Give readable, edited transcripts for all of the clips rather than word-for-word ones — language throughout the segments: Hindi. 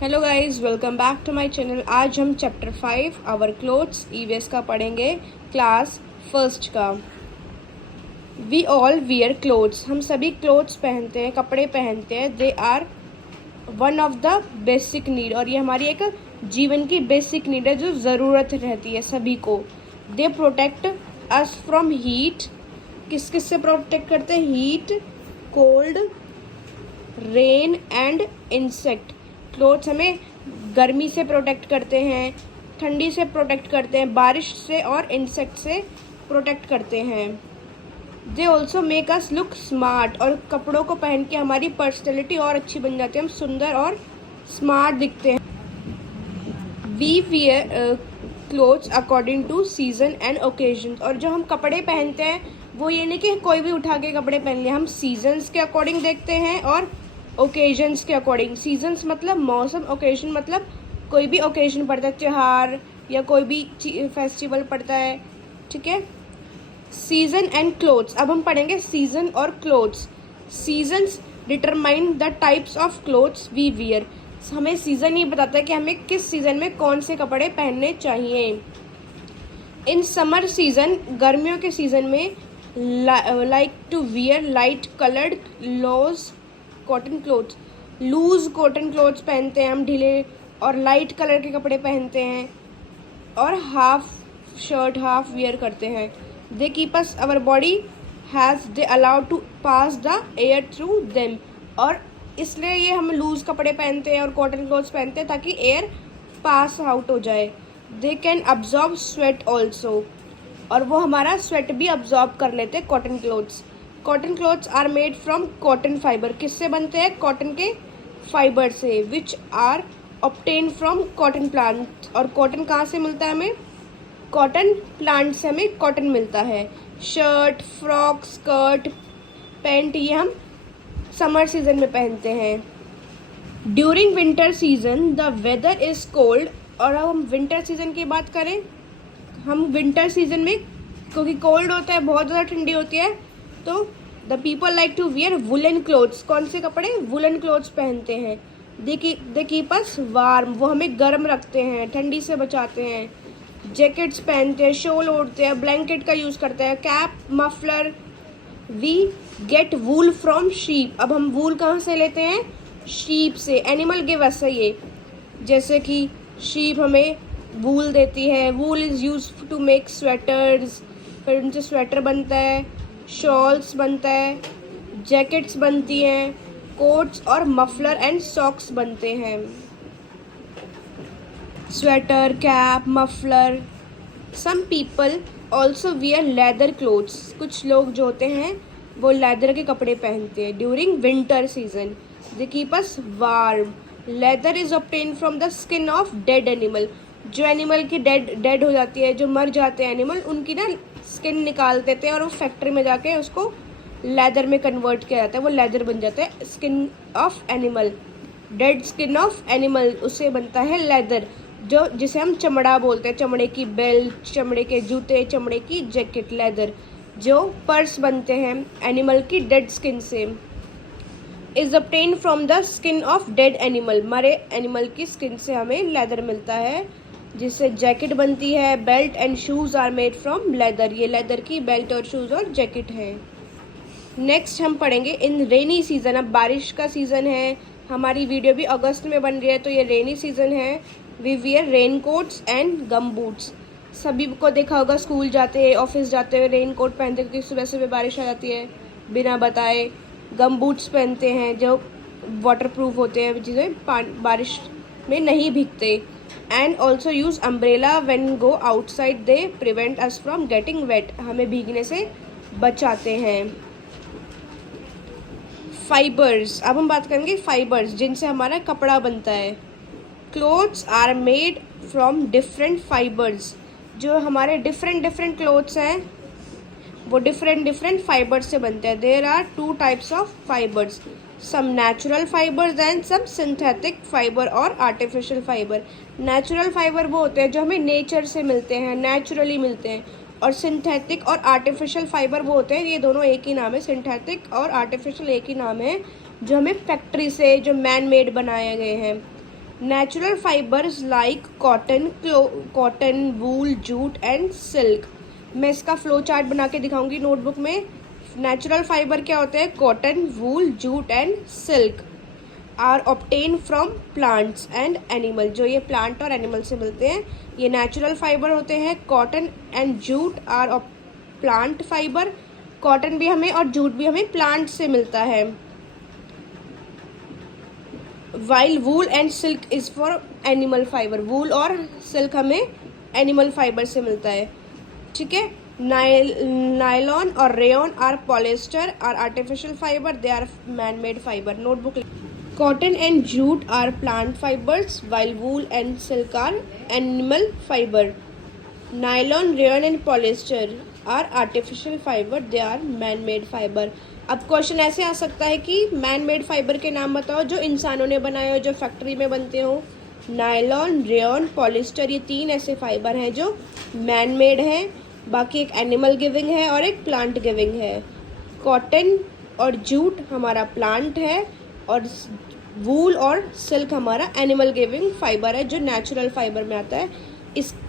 Hello guys, welcome back to my channel. आज हम चैप्टर 5 आवर क्लोथ्स ईवीएस का पढ़ेंगे, क्लास फर्स्ट का। वी ऑल वियर क्लोथ्स, हम सभी क्लोथ्स पहनते हैं, कपड़े पहनते हैं। They are one of the basic need, और ये हमारी एक जीवन की बेसिक नीड है जो ज़रूरत रहती है सभी को। They protect us from heat, किस किस से प्रोटेक्ट करते हैं? Heat, cold, rain and insect. Clothes हमें गर्मी से प्रोटेक्ट करते हैं, ठंडी से प्रोटेक्ट करते हैं, बारिश से और इंसेक्ट से प्रोटेक्ट करते हैं। They also make us look smart, और कपड़ों को पहन के हमारी पर्सनैलिटी और अच्छी बन जाती है, हम सुंदर और स्मार्ट दिखते हैं। We wear clothes according to season and occasion, और जो हम कपड़े पहनते हैं वो ये नहीं कि कोई भी उठा के कपड़े पहन लिया, हम सीजन्स के अकॉर्डिंग देखते हैं और ओकेजन्स के अकॉर्डिंग। सीजन्स मतलब मौसम, ओकेजन मतलब कोई भी ओकेजन पड़ता है, त्योहार या कोई भी फेस्टिवल पड़ता है, ठीक है। सीजन एंड क्लोथ्स, अब हम पढ़ेंगे सीजन और clothes. Seasons determine the types of clothes we wear, हमें सीजन ही बताता है कि हमें किस सीजन में कौन से कपड़े पहनने चाहिए। इन समर सीजन, गर्मियों के सीजन में like to wear light coloured loose cotton clothes, loose cotton clothes पहनते हैं हम, ढीले और लाइट कलर के कपड़े पहनते हैं, और हाफ शर्ट हाफ वियर करते हैं। They keep us our body has they allowed to pass the air through them, और इसलिए ये हम लूज कपड़े पहनते हैं और कॉटन क्लोथ्स पहनते हैं ताकि एयर पास आउट हो जाए। They can absorb sweat also, और वो हमारा स्वेट भी अब्जॉर्ब कर लेते हैं cotton clothes. Cotton clothes are made from cotton fibre, किससे बनते हैं? कॉटन के फाइबर से, which are obtain from cotton plant, और कॉटन कहाँ से मिलता है हमें? कॉटन प्लांट से हमें कॉटन मिलता है। शर्ट, फ्रॉक, स्कर्ट, पैंट ये हम समर सीजन में पहनते हैं। During winter season the weather is cold, और अब हम विंटर सीजन की बात करें, हम विंटर सीजन में क्योंकि कोल्ड होता है, बहुत ज़्यादा ठंडी होती है, तो the people like to wear woollen clothes, कौन से कपड़े? वुलन क्लोथ्स पहनते हैं। दे कीप अस वार्म, वो हमें गर्म रखते हैं, ठंडी से बचाते हैं। जैकेट्स पहनते हैं, शॉल ओढ़ते हैं, ब्लैंकेट का यूज़ करते हैं, cap, muffler. We get wool from sheep, अब हम वूल कहाँ से लेते हैं? शीप से। एनिमल गिव अस, ये जैसे कि शीप हमें वूल देती है। Wool is use to make sweaters, फिर उनसे स्वेटर बनता है, शॉल्स बनता है, जैकेट्स बनती हैं, कोट्स और मफलर एंड सॉक्स बनते हैं। Sweater, cap, muffler. Some people also wear leather clothes, कुछ लोग जो होते हैं वो लेदर के कपड़े पहनते हैं। During winter season they keep us warm. Leather is obtain from the skin of dead animal, जो एनिमल की डेड हो जाती है, जो मर जाते हैं एनिमल, उनकी ना स्किन निकाल देते हैं और वो फैक्ट्री में जाके उसको लेदर में कन्वर्ट किया जाता है, वो लेदर बन जाता है। Skin of animal, dead skin of animal, उससे बनता है लेदर, जो जिसे हम चमड़ा बोलते हैं। चमड़े की बेल्ट, चमड़े के जूते, चमड़े की जैकेट, लेदर। जो पर्स बनते हैं एनिमल की डेड स्किन से। Is obtain from the skin of dead animal, मरे एनिमल की स्किन से हमें लेदर मिलता है, जिससे जैकेट बनती है। Belt and shoes are made from leather, ये लेदर की बेल्ट और शूज़ और जैकेट है। नेक्स्ट हम पढ़ेंगे इन रेनी सीजन, अब बारिश का सीज़न है, हमारी वीडियो भी अगस्त में बन रही है तो ये रेनी सीजन है। We wear rain coats and gum boots, सभी को देखा होगा स्कूल जाते हैं, ऑफिस जाते हुए रेन कोट पहनते क्योंकि सुबह सुबह बारिश आ जाती है बिना बताए। गम बूट्स पहनते हैं जो वाटर प्रूफ होते हैं, जिसे बारिश में नहीं भीगते। And also use umbrella when go outside, they prevent us from getting wet, हमें भीगने से बचाते हैं। फाइबर्स, अब हम बात करेंगे फाइबर्स जिनसे हमारा कपड़ा बनता है। Clothes are made from different fibres, जो हमारे डिफरेंट क्लोथ्स हैं वो डिफरेंट फाइबर्स से बनते हैं। There are two types of fibres, some natural fibres and some synthetic fibre और आर्टिफिशियल फाइबर। नेचुरल फाइबर वो होते हैं जो हमें नेचर से मिलते हैं, नेचुरली मिलते हैं, और सिंथेटिक और आर्टिफिशियल फाइबर वो होते हैं, ये दोनों एक ही नाम है, सिंथेटिक और आर्टिफिशियल एक ही नाम है, जो हमें फैक्ट्री से, जो मैन मेड बनाए गए हैं। Natural fibres like cotton, wool, jute and silk. मैं इसका फ्लो चार्ट बना के दिखाऊंगी नोटबुक में। नेचुरल फाइबर क्या होते हैं? Cotton, wool, jute and silk are obtain from plants and animal. जो ये प्लांट और एनिमल से मिलते हैं ये नेचुरल फाइबर होते हैं। Cotton and jute are plant fibre. Cotton भी हमें और जूट भी हमें प्लांट से मिलता है। While wool and silk is for animal fibre. Wool और सिल्क हमें एनिमल फाइबर से मिलता है। ठीक है। नायलॉन और rayon are polyester are artificial fibre, they are man made fibre. Notebook. Cotton and jute are plant fibres while wool and silk are animal fibre. Nylon, rayon and polyester are artificial fibre, they are man made fibre. अब क्वेश्चन ऐसे आ सकता है कि मैन मेड फाइबर के नाम बताओ जो इंसानों ने बनाए हो, जो फैक्ट्री में बनते हो। नायलॉन, रेयन, पॉलिस्टर, ये 3 ऐसे फाइबर हैं जो मैन मेड हैं। बाकी एक एनिमल गिविंग है और एक प्लांट गिविंग है। कॉटन और जूट हमारा प्लांट है और वूल और सिल्क हमारा एनिमल गिविंग फाइबर है जो नेचुरल फाइबर में आता है।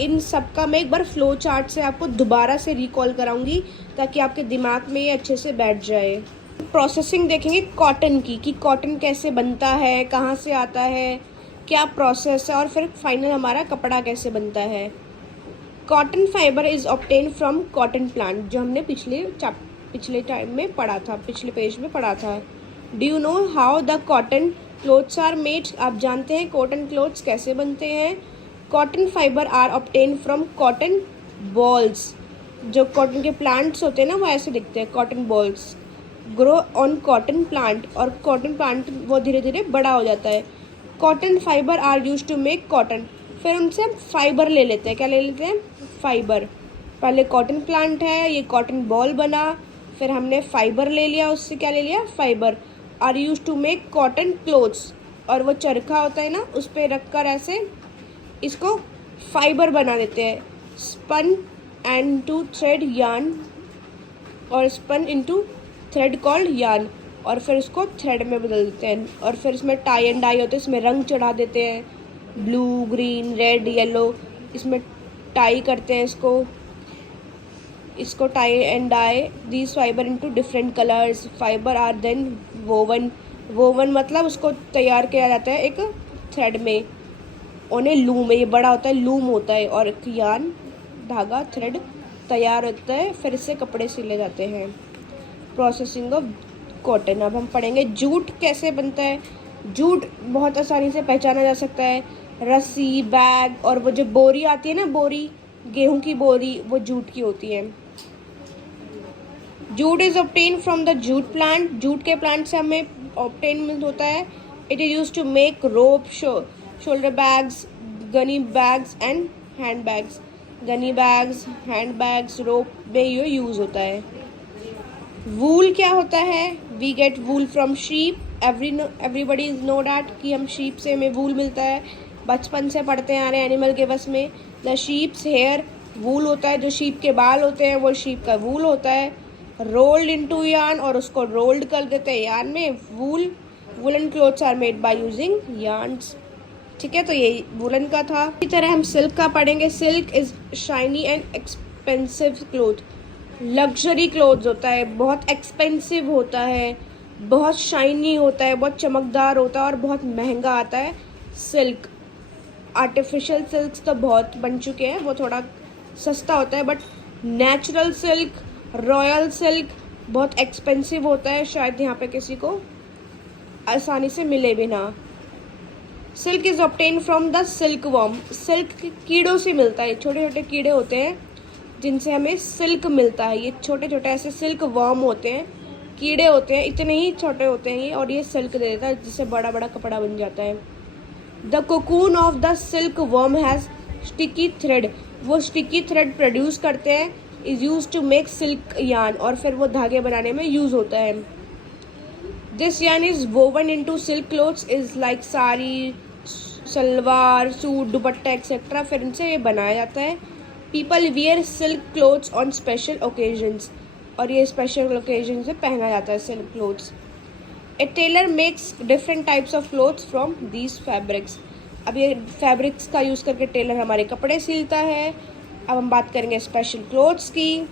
इन सब का मैं एक बार फ्लो चार्ट से आपको दोबारा से रिकॉल कराऊंगी ताकि आपके दिमाग में ये अच्छे से बैठ जाए। प्रोसेसिंग देखेंगे कॉटन की, कि कॉटन कैसे बनता है, कहाँ से आता है, क्या प्रोसेस है, और फिर फाइनल हमारा कपड़ा कैसे बनता है। Cotton fibre is obtain from cotton plant, जो हमने पिछले टाइम में पढ़ा था, पिछले पेज में पढ़ा था। Do you know how the cotton clothes are made? आप जानते हैं कॉटन क्लोथ्स कैसे बनते हैं? Cotton fibre are obtain from cotton balls. जो कॉटन के प्लांट्स होते हैं ना वो ऐसे दिखते हैं, cotton balls. Grow on cotton plant, और कॉटन प्लांट वो धीरे धीरे बड़ा हो जाता है। Cotton fibre are use to make cotton, फिर उनसे हम फाइबर ले लेते हैं। क्या ले लेते हैं? फाइबर। पहले कॉटन प्लांट है, ये कॉटन बॉल बना, फिर हमने फाइबर ले लिया, उससे क्या ले लिया? Fibre. Are use to make cotton clothes, और वो चरखा होता है ना उस पर रख कर ऐसे इसको फाइबर बना देते हैं। Spun and to thread yarn, और spun into thread called yarn, और फिर इसको थ्रेड में बदल देते हैं। और फिर इसमें टाई एंड डाई होते हैं, इसमें रंग चढ़ा देते हैं, ब्लू, ग्रीन, रेड, येलो, इसमें टाई करते हैं इसको tie and dye these fibre into different colours. Fibre are then woven मतलब उसको तैयार किया जाता है एक थ्रेड में। उन्हें लूम, ये बड़ा होता है, लूम होता है, और यार्न धागा थ्रेड तैयार होता है, फिर इससे कपड़े सिले जाते हैं। Processing of cotton. अब हम पढ़ेंगे जूट कैसे बनता है। जूट बहुत आसानी से पहचाना जा सकता है। रस्सी, बैग, और वो जो बोरी आती है ना, बोरी, गेहूं की बोरी, वो जूट की होती है। Jute is obtain from the jute plant, jute के प्लांट से हमें ऑब्टेन होता है। It is use to make rope, shoulder bags, gunny bags and hand bags. Gunny bags, hand bags, rope में ये यूज होता है। वूल क्या होता है? We get wool from sheep. Everybody know that कि हम शीप से हमें वूल मिलता है, बचपन से पढ़ते आ रहे हैं एनिमल के बस में। द शीप्स हेयर, वूल होता है, जो शीप के बाल होते हैं वो शीप का वूल होता है। रोल्ड इनटू यार्न, और उसको रोल्ड कर देते हैं यार्न में। Woollen clothes are made by using yarns. ठीक है, तो ये वूलन का था। इसी तरह हम सिल्क का पढ़ेंगे। Silk is shiny and expensive cloth, luxury clothes होता है, बहुत एक्सपेंसिव होता है, बहुत शाइनी होता है, बहुत चमकदार होता है और बहुत महंगा आता है सिल्क। आर्टिफिशियल सिल्क्स तो बहुत बन चुके हैं, वो थोड़ा सस्ता होता है, but natural silk, royal silk बहुत एक्सपेंसिव होता है, शायद यहाँ पे किसी को आसानी से मिले भी ना। Silk is obtain from the silk worm, silk कीड़ों से मिलता है। छोटे छोटे कीड़े होते हैं जिनसे हमें सिल्क मिलता है। ये छोटे छोटे ऐसे सिल्क वर्म होते हैं, कीड़े होते हैं, इतने ही छोटे होते हैं ये, और ये सिल्क दे देता है जिससे बड़ा बड़ा कपड़ा बन जाता है। The cocoon of the silk worm has sticky thread, वो स्टिकी थ्रेड प्रोड्यूस करते हैं। Is use to make silk yarn, और फिर वो धागे बनाने में यूज होता है। This yarn is woven into silk clothes is like sari, salwar, suit, dupatta etcetera, फिर इनसे ये बनाया जाता है। People wear silk clothes on special occasions, और ये स्पेशल ओकेजन से पहना जाता है silk clothes. A tailor makes different types of clothes from these fabrics, अब ये फैब्रिक्स का यूज़ करके टेलर हमारे कपड़े सिलता है। अब हम बात करेंगे स्पेशल क्लोथ्स की।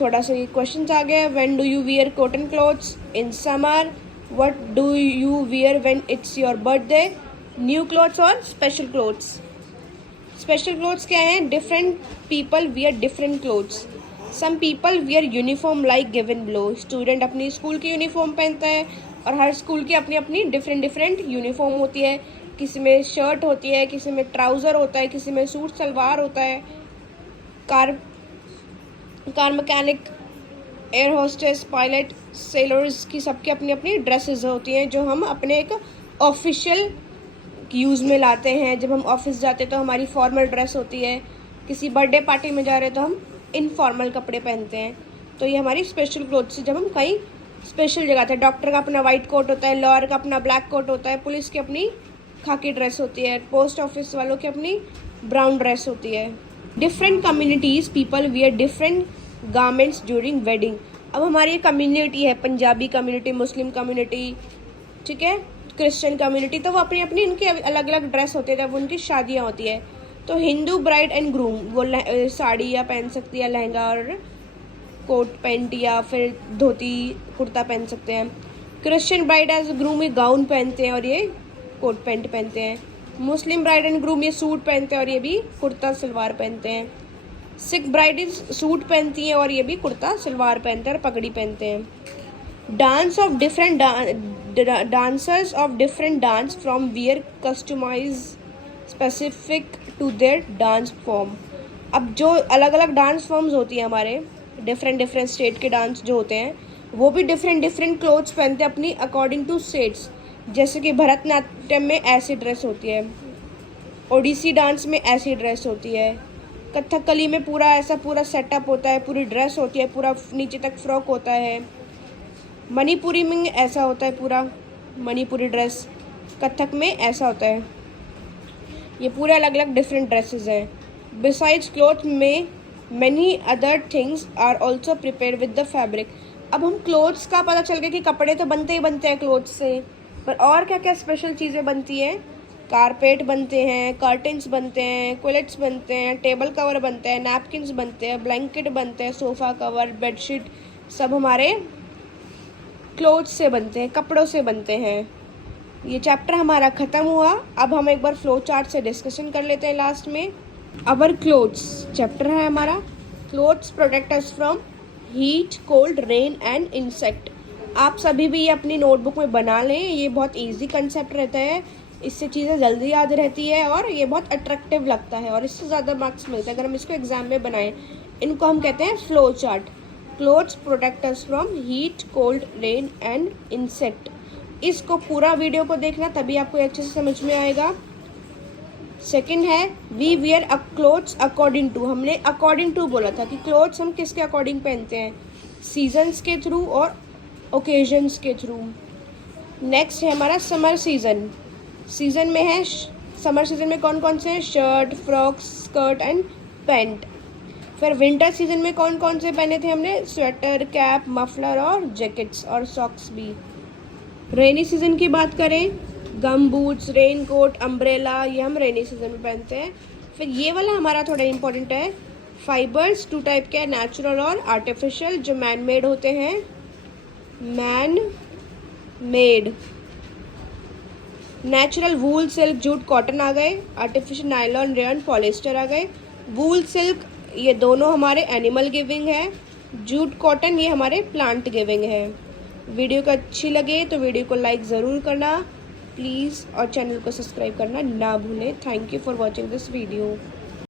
थोड़ा सा ये क्वेश्चन आ गया, when do you wear cotton clothes in summer, what do you wear when it's your birthday, new clothes और स्पेशल क्लोथ्स। स्पेशल क्लोथ्स क्या हैं? Different people wear different clothes. Some people wear uniform like given below. Student अपनी स्कूल की यूनिफॉर्म पहनता है और हर स्कूल की अपनी अपनी डिफरेंट यूनिफॉर्म होती है। किसी में शर्ट होती है, किसी में ट्राउज़र होता है, किसी में सूट सलवार होता है। Car mechanic, air hostess, pilot, sellers की सबकी अपनी अपनी ड्रेसेस होती हैं जो हम अपने एक ऑफिशियल यूज़ में लाते हैं। जब हम ऑफिस जाते हैं तो हमारी फॉर्मल ड्रेस होती है, किसी बर्थडे पार्टी में जा रहे हैं तो हम इनफॉर्मल कपड़े पहनते हैं। तो ये हमारी स्पेशल क्लोथ्स जब हम कहीं स्पेशल जगह थे। डॉक्टर का अपना वाइट कोट होता है, लॉयर का अपना ब्लैक कोट होता है, पुलिस की अपनी खाकी ड्रेस होती है, पोस्ट ऑफिस वालों की अपनी ब्राउन ड्रेस होती है। Different communities people wear different garments during wedding. अब हमारी ये कम्युनिटी है, पंजाबी कम्युनिटी, मुस्लिम कम्युनिटी, ठीक है, क्रिश्चियन कम्युनिटी, तो वो अपनी अपनी इनकी अलग अलग ड्रेस होती है जब उनकी शादियाँ होती है। तो हिंदू ब्राइड एंड ग्रूम वो साड़ी या पहन सकती है, लहंगा और कोट पैंट या फिर धोती कुर्ता पहन सकते हैं। क्रिश्चियन ब्राइड एज ग्रूम ये गाउन पहनते हैं और ये कोट पैंट पहनते हैं। मुस्लिम ब्राइड एंड ग्रूम ये सूट पहनते हैं और ये भी कुर्ता सलवार पहनते हैं। सिख ब्राइड सूट पहनती हैं और ये भी कुर्ता सलवार पहनते हैं और पगड़ी पहनते हैं। Dance of different dancers of different dance from wear customise specific to their dance form. अब जो अलग अलग डांस फॉर्म्स होती हैं हमारे, डिफरेंट स्टेट के डांस जो होते हैं वो भी डिफरेंट क्लोथ्स पहनते हैं अपनी अकॉर्डिंग टू स्टेट्स। जैसे कि भरतनाट्यम में ऐसी ड्रेस होती है, ओडिसी डांस में ऐसी ड्रेस होती है, कथकली में पूरा ऐसा पूरा सेटअप होता है, पूरी ड्रेस होती है, पूरा नीचे तक फ्रॉक होता है। मणिपुरी में ऐसा होता है, पूरा मणिपुरी ड्रेस। कथक में ऐसा होता है। ये पूरे अलग अलग डिफरेंट ड्रेसेस हैं। बिसाइड्स क्लोथ में many other things are also prepare with the fabric. अब हम क्लोथ्स का पता चल गया कि कपड़े तो बनते ही बनते हैं क्लोथ्स से, पर और क्या क्या स्पेशल चीज़ें बनती हैं। कारपेट बनते हैं, कर्टन्स बनते हैं, क्विलेट्स बनते हैं, टेबल कवर बनते हैं, नैपकिन्स बनते हैं, ब्लैंकेट बनते हैं, सोफ़ा कवर, बेडशीट, सब हमारे क्लोथ्स से बनते हैं, कपड़ों से बनते हैं। ये चैप्टर हमारा ख़त्म हुआ। अब हम एक बार फ्लो चार्ट से डिस्कशन कर लेते हैं लास्ट में। अवर क्लोथ्स चैप्टर है हमारा। Clothes protect us from heat, cold, rain and insect. आप सभी भी ये अपनी नोटबुक में बना लें। ये बहुत इजी कंसेप्ट रहता है, इससे चीज़ें जल्दी याद रहती है और ये बहुत अट्रैक्टिव लगता है और इससे ज़्यादा मार्क्स मिलते हैं अगर हम इसको एग्जाम में बनाएं। इनको हम कहते हैं flow chart. Clothes protect us from heat, cold, rain and insect. इसको पूरा वीडियो को देखना तभी आपको अच्छे से समझ में आएगा। सेकंड है we wear a clothes according to. हमने अकॉर्डिंग टू बोला था कि क्लोथ्स हम किसके अकॉर्डिंग पहनते हैं, सीजन्स के थ्रू और ओकेजन्स के थ्रू। नेक्स्ट है हमारा समर सीज़न। सीज़न में है समर सीज़न में कौन कौन से हैं, shirt, frock, skirt and pant. फिर विंटर सीज़न में कौन कौन से पहने थे हमने, स्वेटर, कैप, मफलर और जैकेट्स और सॉक्स भी। रेनी सीज़न की बात करें, गम बूट्स, रेन कोट, अम्ब्रेला, ये हम रेनी सीज़न में पहनते हैं। फिर ये वाला हमारा थोड़ा इंपॉर्टेंट है, फाइबर्स 2 टाइप के, नेचुरल और आर्टिफिशियल, जो मैन मेड होते हैं। मैन मेड नेचुरल वूल, सिल्क, जूट, कॉटन आ गए। आर्टिफिशियल नायलॉन, रेयन, पॉलिस्टर आ गए। वूल, सिल्क ये दोनों हमारे एनिमल गिविंग है। जूट, कॉटन ये हमारे प्लांट गिविंग है। वीडियो को अच्छी लगे तो वीडियो को लाइक ज़रूर करना प्लीज़ और चैनल को सब्सक्राइब करना ना भूलें। Thank you for watching this video.